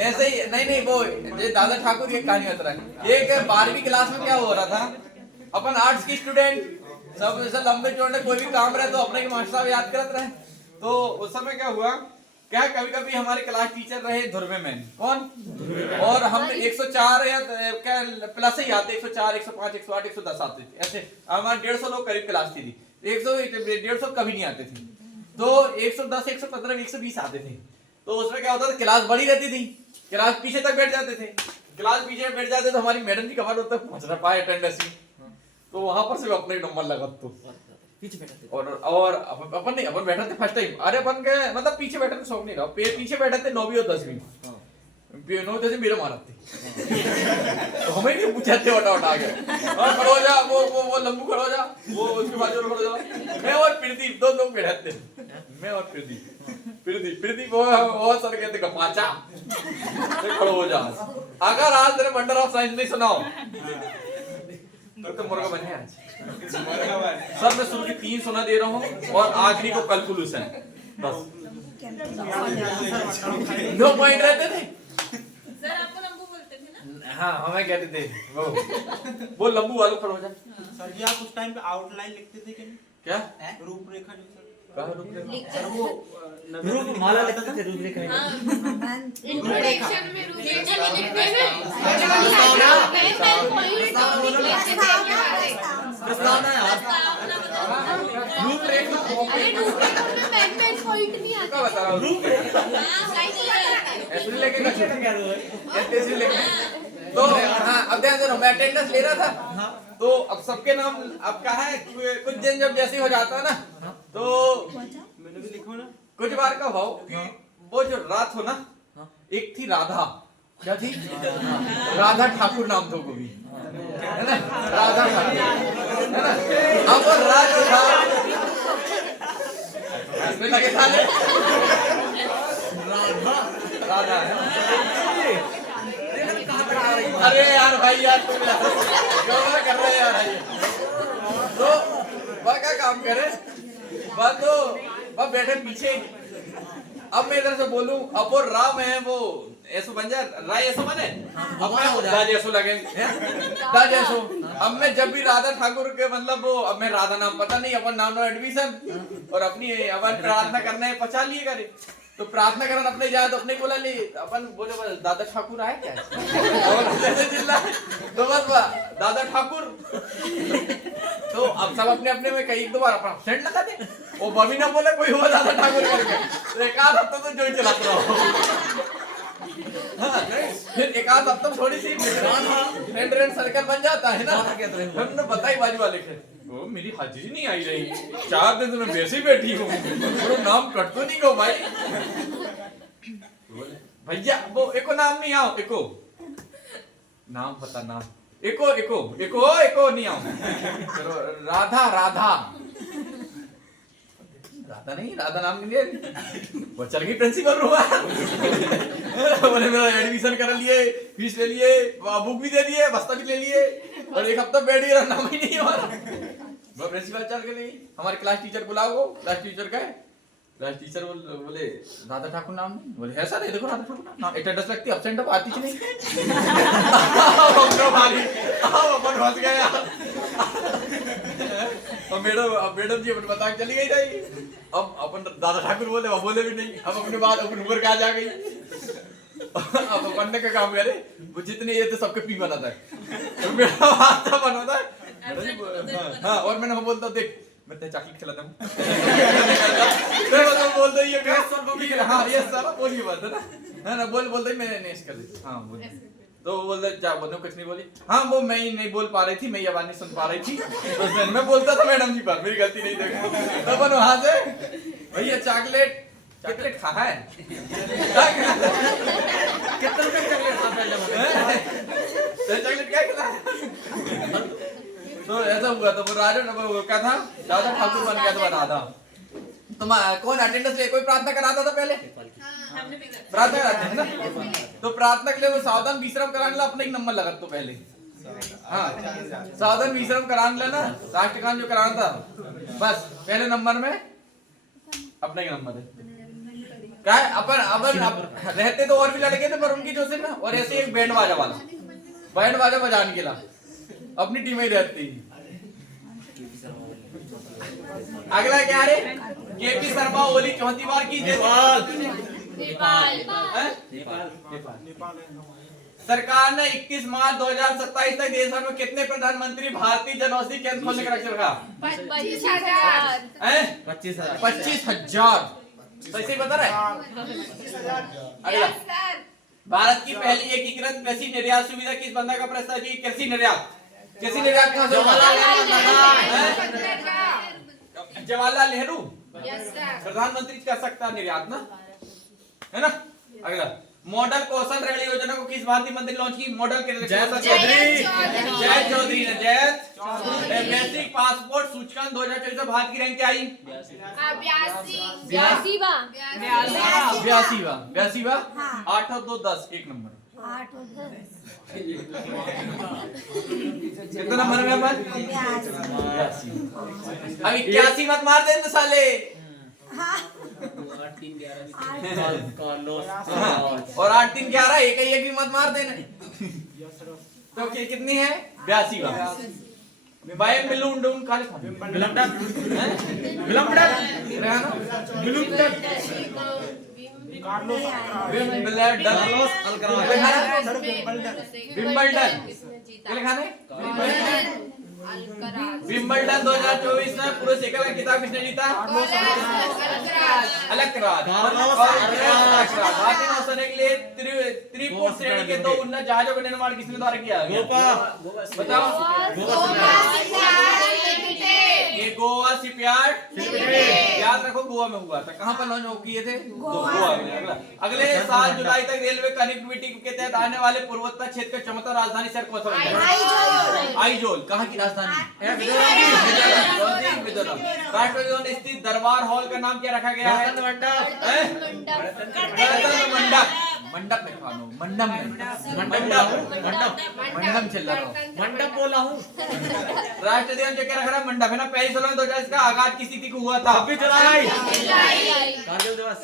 ऐसे ही नहीं वो ये दादा ठाकुर की कहानी बता रहा है। एक 12वीं क्लास में क्या हो रहा था अपन आर्ट्स की स्टूडेंट सब ऐसे लंबे चौड़े कोई भी काम रहे तो अपने के मास्टर साहब याद करते रहे। तो उस समय क्या हुआ क्या कभी हमारे क्लास टीचर रहे धुर्वे में कौन और हम 104 या क्या प्लस ही आते 104 105 108 110 आते थे ऐसे हमारे 150 लोग करीब क्लास थी 100 कभी नहीं आते थे तो 110 115 120 आते थे। तो उसमें क्या होता था क्लास बड़ी रहती थी क्लास पीछे तक बैठ जाते थे क्लास पीछे बैठ जाते तो हमारी मैडम की कमाल होता पहुंच ना पाए अटेंडेंस में तो वहां पर सिर्फ अपना ही नंबर लगा तो पीछे बैठा थे और अपन नहीं अपन बैठे थे फर्स्ट टाइम अरे अपन के मतलब पीछे बैठे थे शौक नहीं रहा पीछे बैठे थे 9वीं और 10वीं 9वीं 10वीं मेरे मारा थे तो हमें नहीं पूछा थे उठा गए और खड़ो जा वो लंबू खड़ो जा वो उसके बाजू में खड़ो जा मैं और प्रदीप दो लोग बैठे थे मैं और प्रदीप वो सर कहते कपाचा खड़ो हो जा अगर आज तेरे वंडर ऑफ साइंस नहीं सुनाओ तो मुर्गा बने आज मुर्गा बन। सर मैं शुरू की 3 सोना दे रहा हूँ और आखिरी को कैलकुलेशन बस 2 पॉइंट रहते थे। सर आपको लंबू बोलते थे ना? हाँ हमें कहते थे वो लंबू वालों पर हो जाए। सर जी आप उस टाइम पे आउटलाइन लिखते थे कि नहीं? क्या रूपरेखा जो सर कहाँ रुक गए? सर वो रूप माला लिखते थे रूपरेखा इंट्रोडक्शन में रूपरेखा लिखते हैं प्रस्तावना है यार रूपरेखा अरे रूपरेखा में पेन पॉइंट नहीं आता क्या बता रहा हूँ ऐसे लेके ऐसे लेके तो हाँ अब ध्यान दो मैं अटेंडेंस ले रहा था तो अब सबके नाम अब कहा है कुछ दिन जब जैसे हो जाता है ना तो मैंने भी लिखा ना कुछ बार का भाव कि वो जो रात हो ना एक थी राधा क्या थी राधा ठाकुर नाम था को भी है ना राधा ठाकुर है ना अब वो राज था इसमें लगे था राधा है अरे यार भाई यार तुम गड़बड़ कर रहे यार भाई तो वह क्या काम करे वह तो वह बैठे पीछे अब मैं इधर से बोलूं अब वो राम है वो ऐसो बन जाए राय ऐसो बने अब मैं दाज ऐसो लगे दाज ऐसो अब मैं जब भी राधा ठाकुर के मतलब वो अब मैं राधा नाम पता नहीं अपन नाम नो एडमिशन और अपनी अपन प्रार्थना करने पचा लिए करे तो प्रार्थना करना अपने जाए तो अपने बोला ले अपन बोले बस दादा ठाकुर आए क्या और जैसे चिल्लाए तो बस दादा ठाकुर तो अब सब अपने अपने में कई 2 बार अपना फ्रेंड लगा दे वो बभी ना बोले कोई हुआ दादा ठाकुर करके तो एक आध हफ्ता तो जो ही चलाते रहो हाँ फिर एक आध हफ्ता थोड़ी सी फ्रेंड सर्कल बन जाता है ना हमने बताई बाजू वाले के वो मेरी हाजिरी नहीं आई रही 4 दिन से मैं वैसे ही बैठी हूँ तो नाम कट तो नहीं गो भाई भैया वो एको नाम नहीं आओ एको नाम पता नाम एको एको एको एको नहीं आओ चलो राधा राधा राधा नहीं राधा नाम नहीं लिया वो चल गई प्रिंसिपल रूम बोले मेरा एडमिशन कर लिए फीस ले लिए बुक भी दे दिए बस्ता भी ले लिए और एक हफ्ता बैठ गया नाम ही नहीं हमारा वो प्रिंसिपल चल के नहीं हमारे क्लास टीचर बुलाओ क्लास टीचर का क्लास टीचर बोले राधा ठाकुर नाम नहीं बोले है सर ये देखो राधा ठाकुर नाम अटेंडेंस लगती एब्सेंट अब आती ही नहीं अपन फंस गए यार और मैडम जी अपन बता के चली गई थी अब अपन दादा ठाकुर बोले वो बोले भी नहीं अब अपने बात अपन ऊपर कहा जा गई अब अपन ने क्या काम करे वो जितने ये तो सबके पी बनाता है तो मेरा हाथ था बनाता है हाँ और मैंने बोलता देख मैं तेरे चॉकलेट खिलाता हूँ मैं मतलब बोलता ये गैस सर को भी खिला हाँ ये सारा बोल के बात है ना बोलते मैं नेक्स्ट कर दी हाँ बोल तो बोलते क्या बोलते कुछ नहीं बोली हाँ वो मैं ही नहीं बोल पा रही थी मैं ये आवाज नहीं सुन पा रही थी तो मैं बोलता था मैडम जी पर मेरी गलती नहीं देखो तो अपन वहां से भैया चॉकलेट चॉकलेट खा है कितना रुपए चॉकलेट खा पहले चॉकलेट क्या खिलाया तो ऐसा हुआ तो वो राजा वो क्या था दादा ठाकुर बन गया था राधा तुम कौन अटेंडेंस ले कोई प्रार्थना कराता था पहले प्रार्थना कराते हैं ना तो प्रार्थना के लिए वो सावधान विश्राम कराने ला अपना एक नंबर लगा तो पहले हाँ सावधान विश्राम कराने लेना राष्ट्रगान जो कराना था बस पहले नंबर में अपना एक नंबर है क्या है अपन रहते तो और भी लड़के थे पर उनकी जो थे ना और ऐसे एक बैंड बाजा बजाने के लिए अपनी टीम ही रहती अगला क्या है केपी शर्मा ओली 34 बार की नेपाल सरकार ने 21 मार्च 2027 तक देश भर में कितने प्रधानमंत्री भारतीय जनऔषधि केंद्र खोलने का लक्ष्य रखा 25,000 सही बता रहा है अगला भारत की पहली एकीकृत कृषि निर्यात सुविधा किस बंदा का प्रस्ताव की कृषि निर्यात कहाँ से जवाहरलाल नेहरू प्रधानमंत्री कर सकता है निर्यात ना है ना अगला मॉडल कौशल ऋण योजना को किस भारतीय मंत्री लॉन्च की मॉडल के जय चौधरी ने वैश्विक पासपोर्ट सूचकांक 2024 में भारत की रैंक क्या आई 82वां 8 और 2 10 एक नंबर 8 और 10 कितना नंबर में अपन 82। अब 81 मत मार दे साले। और 8 3 11 एक ही मत मार देना। तो कितनी है 82 बाय मिलुंडुन काले खाने विलंबन विलंबन विलंबन कार्लोस विम्बलडन विम्बलडन क्या लिखा है विम्बलडन 2024 में पुरुष एकल का खिताब किसने जीता? अलकराज। भारतीय नौसेना के लिए त्रिपुर श्रेणी के 2 उन्नत जहाजों का निर्माण किसने द्वारा किया? बताओ। ये गोवा शिपयार्ड याद रखो, गोवा में हुआ था। कहाँ पर लॉन्च किए थे? गोवा में। अगले साल जुलाई तक रेलवे कनेक्टिविटी के तहत आने वाले पूर्वोत्तर क्षेत्र का चमत्कार राजधानी शहर कौन सा है? आइजोल। कहाँ की राजधानी? मिजोरम। राष्ट्रपति भवन स्थित दरबार हॉल का नाम क्या रखा गया है? मंडप में खानो मंडप में मंडप चल रहा हूँ मंडप बोला हूँ। राष्ट्रपति भवन क्या रखा है? मंडप है ना। 23 जुलाई 2022 का आगाज किस तिथि को हुआ था? अभी जुलाई कारगिल दिवस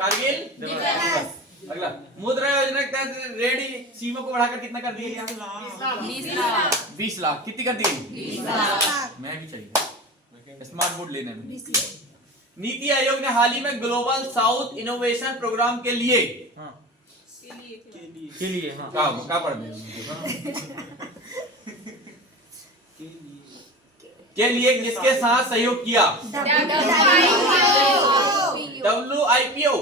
कारगिल दिवस। अगला मुद्रा योजना के तहत रेडी सीमा को बढ़ाकर कितना कर दिया गया? 20 लाख। कितनी कर दी? 20 लाख। मैं भी चाहिए स्मार्ट बोर्ड लेने में। नीति आयोग ने हाल ही में ग्लोबल साउथ इनोवेशन प्रोग्राम के लिए हाँ क्या पढ़ के लिए किसके साथ सहयोग किया? WIPO।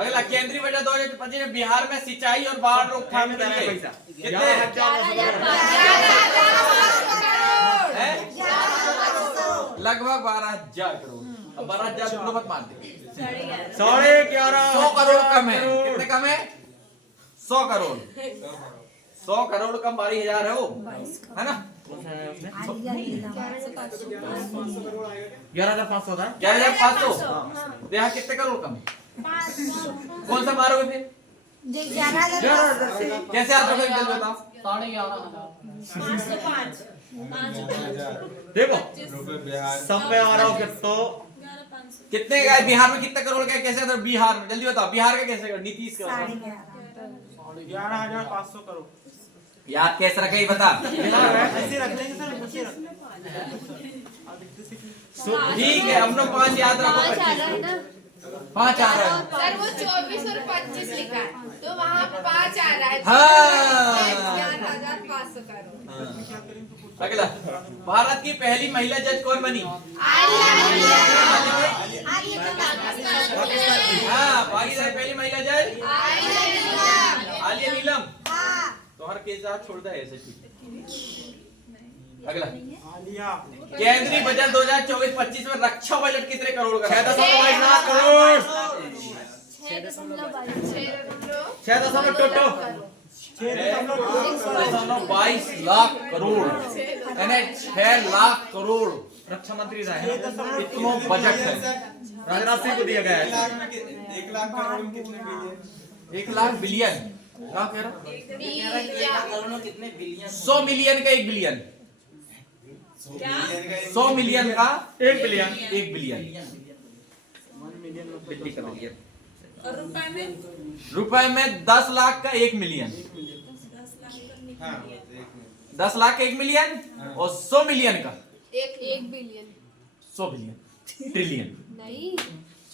अगला केंद्रीय बजट 2025 में बिहार में सिंचाई और बाढ़ रोकथाम के लिए कितने? लगभग 12,000 करोड़। अब 12,000 करोड़ मत मान दे। 11.5 100 करोड़ कम है। कितने कम है? 100 करोड़। 100 करोड़ कम 12,000 है वो, है ना? 11,500 था। 11,500। यहाँ कितने करोड़ कम? कौन सा मारोगे फिर? कैसे आप रखोगे जल्दी बताओ। 11,500 देखो बिहार समय आ रहा हो तो कितने का है? बिहार में कितने करोड़ का है? कैसे अगर बिहार में जल्दी बताओ। बिहार का कैसे कर? नीतीश का 11,500 करोड़। याद कैसे रखे ही बता। ऐसे रख लेंगे सर, ऐसे रख ठीक है हम लोग 5 याद रखो। 5 आ रहा है। सर वो 24 और 25 लिखा है तो वहाँ 5 आ रहा है। हाँ। 11,500 करोड़। अगला भारत की पहली महिला जज कौन बनी? हाँ पाकिस्तान की पहली महिला जज आलिया नीलम। तो हर केस आप छोड़ दे ऐसे ठीक। अगला केंद्रीय बजट 2024-25 में रक्षा बजट कितने करोड़ का? 6.22 लाख करोड़। 6.22 लाख करोड़ यानी 6 लाख करोड़ रक्षा मंत्री रहा है इतना बजट है। राजनाथ सिंह को दिया गया है। 1 लाख करोड़ में कितने बिलियन? 1 लाख बिलियन क्या कह रहा? 100 मिलियन का 1 बिलियन। 100 मिलियन का 1 बिलियन। 1 बिलियन। रुपए में 10 लाख का 1 मिलियन। 10 लाख का 1 मिलियन और 100 मिलियन का 1 बिलियन 100 बिलियन ट्रिलियन। नहीं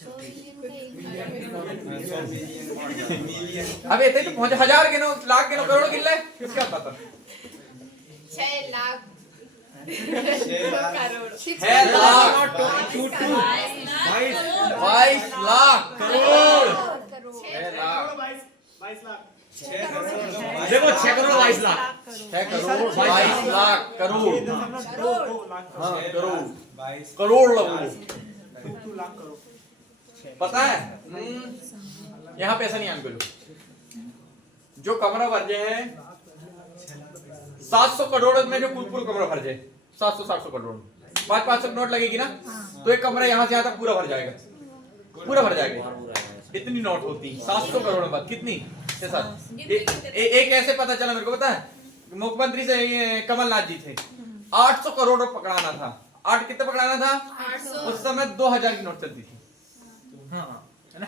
100 बिलियन का 1 बिलियन। अब इतने तो पहुंचे 1000 गिनो लाख गिनो करोड़ गिन ले किसका पता? 6 लाख 6 लाख 22 लाख करोड़। 6 लाख 22 लाख। देखो 6 करोड़ 22 लाख 6 करोड़ 22 लाख करोड़। 2 लाख हाँ करोड़ 22 करोड़ लगो। 2 लाख करोड़। पता है यहाँ पे ऐसा नहीं आन करो। जो कमरा भर जाए है 700 करोड़ में जो कुल कमरा भर जाए 700-700 करोड़ 500 नोट लगेगी ना तो एक कमरा यहाँ से यहाँ तक पूरा भर जाएगा। पूरा भर जाएगा। इतनी नोट होती 700 करोड़ में बात कितनी छह सात। एक ऐसे पता चला मेरे को, पता है मुख्यमंत्री से ये कमलनाथ जी थे, 800 करोड़ पकड़ाना था। 8 कितने पकड़ाना था? 800। उस समय 2000 की नोट चलती थी, हाँ है ना।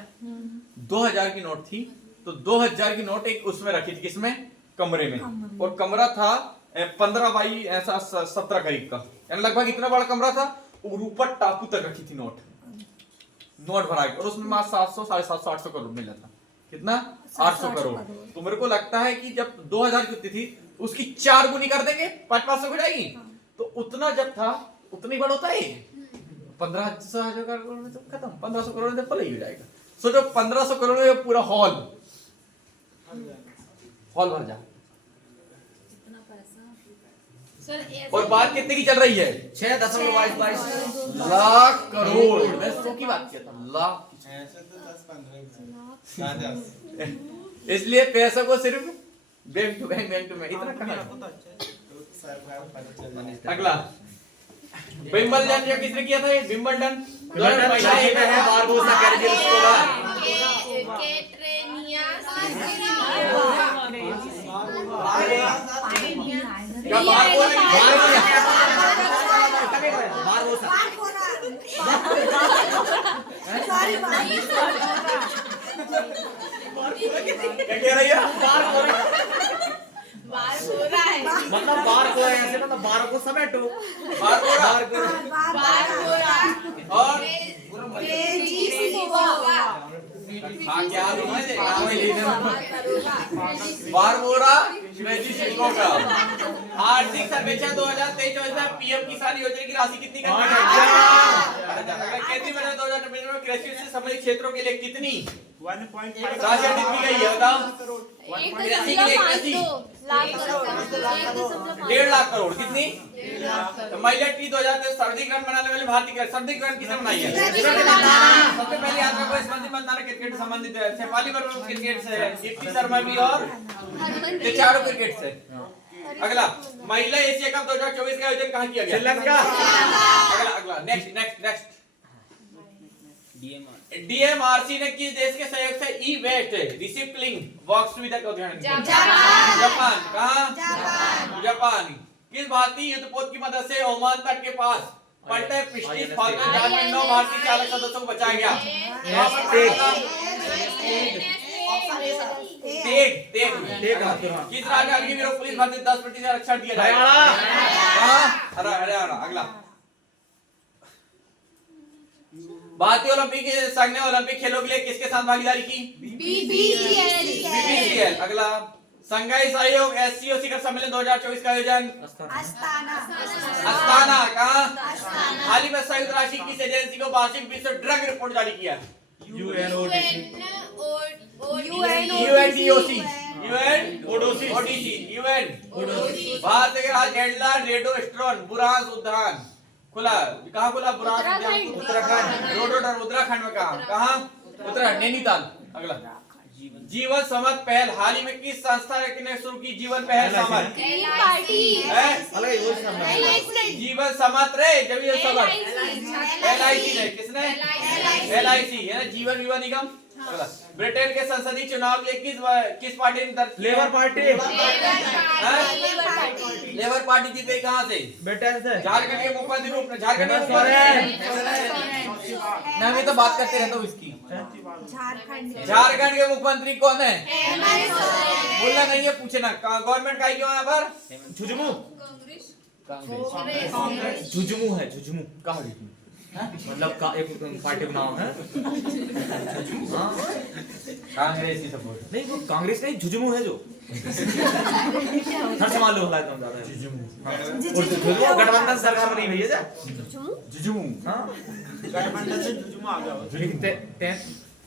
2000 की नोट थी, तो 2000 की नोट एक उसमें रखी थी, किसमें? कमरे में। और कमरा था 15 बाई ऐसा 17 करीब का, यानी लगभग इतना बड़ा कमरा था। और ऊपर टापू तक रखी थी नोट भरा के, और उसमें मात्र 700 750 800 करोड़ मिला था। कितना? 800 करोड़। तो मेरे को लगता है कि जब 2000 की थी उसकी 4 गुनी कर देंगे, 500 हो जाएगी। तो उतना जब था उतनी बड़ा होता है 15,000 करोड़ में तो खत्म, 1500 करोड़ में पले ही हो जाएगा। सोचो 1500 करोड़ में पूरा हॉल भर जा। और बात कितने की चल रही है? 6.22 लाख करोड़। मैं 100 की बात किया था, लाख। ऐसे तो 10-15 इसलिए पैसे को सिर्फ बैंक टू बैंक इतना कहाँ है? अगला विंबलडन जो किसने किया था? ये विंबलडन महिला एक है बारबोसा कैरेजियसकोवा। केट्रेनिया क्या बात बोल रही है? बारबोसा क्या कह रही है? बार हो रहा है, मतलब बार को ऐसे, मतलब बार को समेटो। बार हो रहा। बार हो रहा है। और हाँ क्या नाम है लेना बार हो रहा क्रेजी सिंह का। आर्थिक सर्वेक्षण 2023-24 में पीएम किसान योजना की राशि कितनी करनी है? खेती में 2024 में कृषि से संबंधित क्षेत्रों के लिए कितनी 1.5 राशि दी गई है? बताओ। 1.5 लाख करोड़। कितनी? महिला टी 2023 सर्दी ग्रहण मनाने वाले भारतीय सर्दी ग्रहण किसने मनाई है? सबसे पहले याद रखो स्मृति मंदाना क्रिकेट से संबंधित है, शेफाली वर्मा क्रिकेट से है, दीप्ति शर्मा भी, और ये चारों क्रिकेट से। अगला महिला एशिया कप 2024 का आयोजन कहाँ किया गया? श्रीलंका। अगला नेक्स्ट डीएमआरसी ने किस देश के सहयोग से ई वेस्ट रिसाइक्लिंग बॉक्स सुविधा का उद्घाटन किया? जापान। कहाँ? जापान। किस भारतीय युद्धपोत की मदद से ओमान तट के पास पलटे पिछली फाल्कन जहाज में 9 भारतीय चालक सदस्यों को बचाया गया? किस राज्य अग्निवीर को पुलिस भर्ती 10% आरक्षण दिया जाएगा? हरियाणा। अगला भारतीय ओलंपिक संघ ने ओलंपिक खेलों के लिए किसके साथ भागीदारी की? बीबीसीएल। अगला संघाई सहयोग एससीओ शिखर सम्मेलन 2024 का आयोजन अस्ताना। कहाँ? हाल ही में संयुक्त राष्ट्र की किस एजेंसी को वार्षिक विश्व ड्रग रिपोर्ट जारी किया? यूएनओडीसी। भारत के राज्य एडलार रेडोस्ट्रोन बुरांस उद्यान खुला। कहाँ खुला? बुरांस उद्यान उत्तराखंड। उत्तराखंड में कहाँ? उत्तराखंड नैनीताल। अगला जीवन समर्थ पहल हाल ही में किस संस्था ने शुरू की? जीवन पहल समर्थ जीवन समर्थ रे जब ये समर्थ LIC ने किसने? LIC है ना, जीवन बीमा निगम। ब्रिटेन के संसदीय चुनाव के लिए किस पार्टी ने लेबर पार्टी। लेबर पार्टी जीते कहाँ से? ब्रिटेन से। झारखंड के मुख्यमंत्री रूप में झारखंड में मैं तो बात करते रहता हूँ इसकी। झारखंड के मुख्यमंत्री कौन है? बोलना नहीं है, पूछे ना। गवर्नमेंट का क्यों यहाँ पर? झुझुमू। झुझुमू है, झुझुमू। कहाँ? मतलब का एक पार्टी का नाम है। कांग्रेस की सपोर्ट नहीं, वो कांग्रेस नहीं, झुझुमू है जो हर्ष मालूम होता है ज्यादा है। झुझुमू गठबंधन सरकार बनी हुई है जा। जुजुमू। हाँ, गठबंधन से जुजुमू आ गया।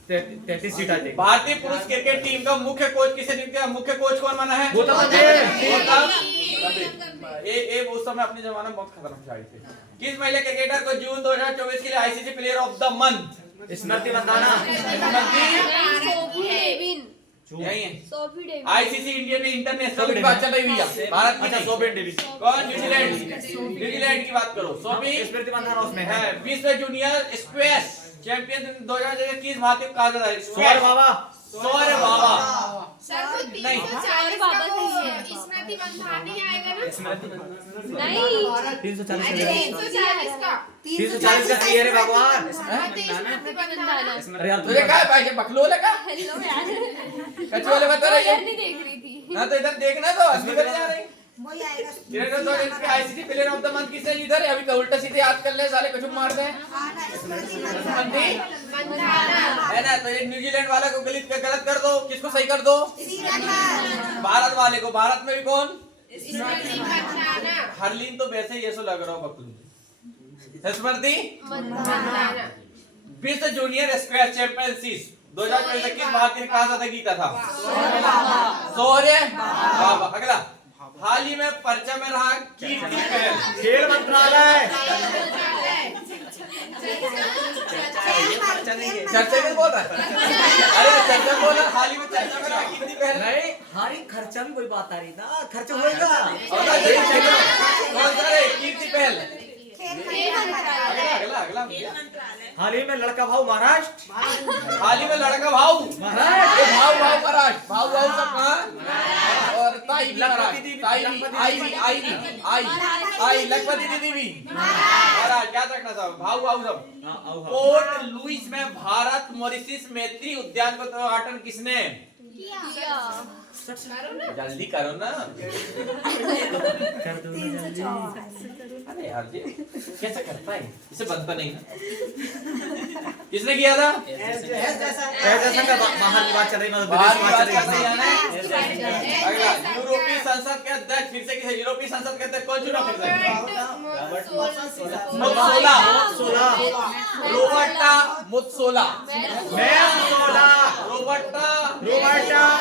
33 सीट आ जाएगी। भारतीय पुरुष क्रिकेट टीम का मुख्य कोच किसे नियुक्त किया? मुख्य कोच कौन माना है? गौतम गंभीर। ये उस समय अपने जमाने में बहुत खतरनाक खिलाड़ी थे। किस महिला क्रिकेटर को जून 2024 के लिए ICC player of the month? Smriti Mandhana. यही है। आईसीसी इंडियन इंटरनेशनल की बात चल रही है भारत की। सोबेन डेवी। कौन? न्यूजीलैंड की बात करो। सोबी स्मृति मंदाना उसमें है। है। विश्व जूनियर स्क्वैश चैंपियन 2021 भारतीय कहा जाता है? सौर बाबा। सौर बाबा। सर वो नहीं। 340 बाबा का सही वो है। स्मृति मंधाना नहीं आएगा ना? नहीं 340 अरे 340 का 340 का सही है रे भगवान। हाँ, तो स्मृति मंधाना। अरे यार तुझे क्या है भाई बकलोल है का? हेलो यार कछुआ बता रही है। नहीं देख रही थी ना तो इधर देखना तो असली बन जा रही। वही आएगा इधर तो इसके ICC player of the month किसे इधर है? अभी तो उल्टा सीधे याद कर ले साले कछुआ मारते हैं। मंदी मंधाना। है ना? तो ये न्यूजीलैंड वाला को गलत कर दो, किसको सही कर दो? भारत वाले को। भारत में भी कौन? स्मृति मंधाना। हरलीन तो वैसे ही ऐसा लग रहा हो बकलू। स्मृति मंधाना। विश्व जूनियर स्क्वैश चैंपियनशिप 2021 भारतीय ने कहा था जीता था? सौर्य बाबा। अगला, हाल ही में पर्चा में रहा कीर्ति पहल। खेल मंत्रालय। चर्चा में बोल रहा है? अरे चर्चा बोल रहा, हाल ही में चर्चा में रहा कीर्ति पहल। नहीं हारी खर्चा भी कोई बात आ रही ना, खर्चा होएगा। कौन सा रे? कीर्ति पहल। अगला अगला अगला हाल ही में लड़का भाव महाराष्ट्र। हाल ही में लड़का भाव महाराष्ट्र। ये भाव भाव महाराष्ट्र। भाव भाव सब कहाँ? और ताई भी महाराष्ट्र। ताई भी आई लखपति दीदी भी महाराष्ट्र। क्या रखना सब भाव भाव सब। पोर्ट लुइस में भारत मॉरिशस मैत्री उद्यान का उद्घाटन किसने? जल्दी करो ना। कर दो ना जल्दी। अरे यार ये कैसे करता है? इसे बनता नहीं ना। किसने किया था? ऐसा का बाहर की बात चल रही है, बाहर विदेश की की बात बात चल कर रही रही है ना। अगला, यूरोपीय संसद के अध्यक्ष फिर से किसे? यूरोपीय संसद के अध्यक्ष कौन चुना फिर से? मुत्सोला। रोबर्टा मुत्सोला। मेत्सोला। रोबर्टा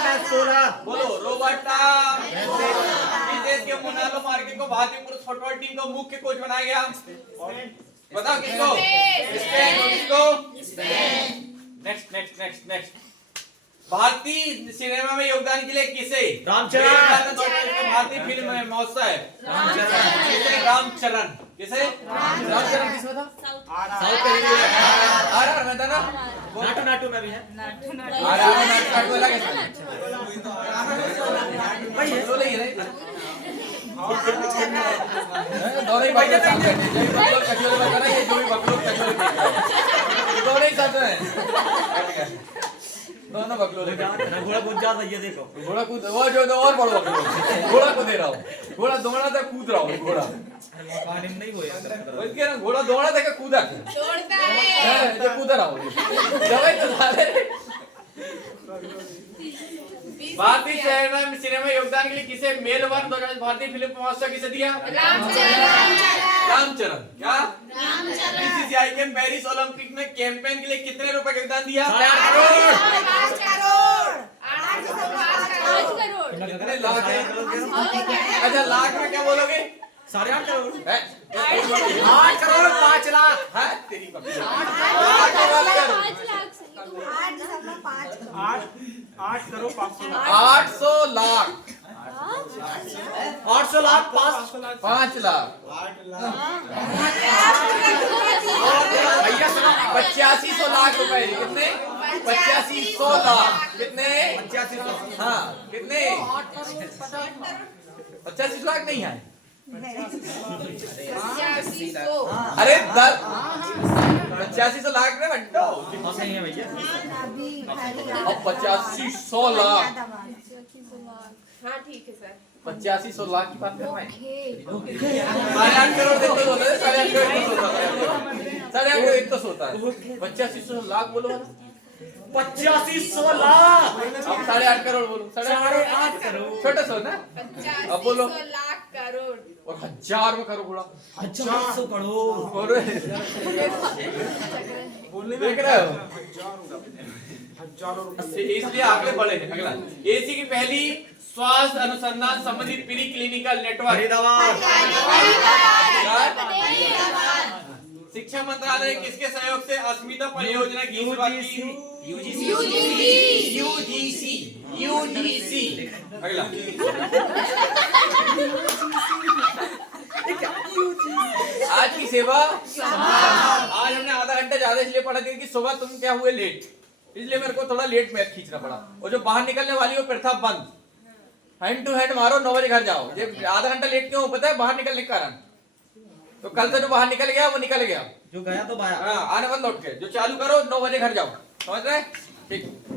मेत्सोला। बोलो रोबर्टा। विदेश के मोनालो मार्के को भारतीय पुरुष फुटबॉल टीम का मुख्य कोच बनाया गया? बताओ किसको? स्पेन को। किसको? Next next next next. भारतीय सिनेमा में योगदान के लिए किसे? रामचरण। भारतीय फिल्म महोत्सव किसे? रामचरण। किसे? रामचरण किसमें था? साउथ का हीरो है। आरआर में था ना? नाटू नाटू में भी है। आरआर में नाटक वाला किसमें? भाई ये तो नहीं है। दोनों ही भाई का काम करते हैं। जो बकलोल कचौड़ी बता रहा है, ये जो भी बकलोल कचौड़ी देख रहा है। दोनों ही साथ हैं। दोनों बकलोल हैं। घोड़ा कूद जाता है, ये देखो। घोड़ा कूद वो जो और बड़ा बकलोल घोड़ा को दे रहा हूँ। घोड़ा दौड़ा था कूद रहा हूँ। घोड़ा पानी में नहीं हुआ उसके ना घोड़ा दौड़ा था क्या कूदा? दौड़ता है। जो कूद रहा हूँ दवाई तो साले। भारतीय सिनेमा योगदान के लिए किसे मेलबर्न 2000 भारतीय फिल्म महोत्सव किसे दिया? रामचरण। क्या? बीसीसीआई के पेरिस ओलंपिक में कैंपेन के लिए कितने रुपए का योगदान दिया? 5 करोड़। 5 करोड़ कितने लाख है? अच्छा लाख में क्या बोलोगे? 8.5 करोड़। 8 करोड़ 5 लाख है तेरी बकरी। 8 करोड़ 5 लाख से 8 करोड़ 500 लाख। 800 लाख 800 लाख 5 लाख भैया सुनो 8500 लाख रुपए। कितने? 8500 लाख। कितने? 8500। हाँ कितने? 85 लाख नहीं है। 8500। अरे 8500 लाख में बंटो। हाँ सही है भैया। अब 8500 लाख। हाँ ठीक है सर। 8500 लाख की बात कर रहे हैं। 8.5 करोड़ से तो होता है। 8.5 करोड़ इतना सोता है। 8500 लाख बोलो। 8500 लाख। अब 8.5 करोड़ बोलो। 8.5 करोड़। छोटा सो ना। अब बोलो। 8500 लाख करोड़। और 1000 में करो थोड़ा। 1100 करोड़। और देख रहे हो? इसलिए आगे बढ़े। अगला, एसी की पहली स्वास्थ्य अनुसंधान संबंधी प्री क्लिनिकल नेटवर्क फरीदाबाद। शिक्षा मंत्रालय ने किसके सहयोग से अस्मिता परियोजना की शुरुआत की? यूजीसी। अगला, आज की सेवा। आज हमने आधा घंटा ज्यादा इसलिए पढ़ा दिया कि सुबह तुम क्या हुए लेट, इसलिए मेरे को थोड़ा लेट मैच खींचना पड़ा। और जो बाहर निकलने वाली वो प्रथा बंद, हैंड टू हैंड मारो 9 बजे घर जाओ। ये आधा घंटा लेट क्यों पता है? बाहर निकलने के कारण। तो कल से जो बाहर निकल गया वो निकल गया, जो गया तो बाया। हाँ आने मत लौट के। जो चालू करो 9 बजे घर जाओ, समझ रहे? ठीक।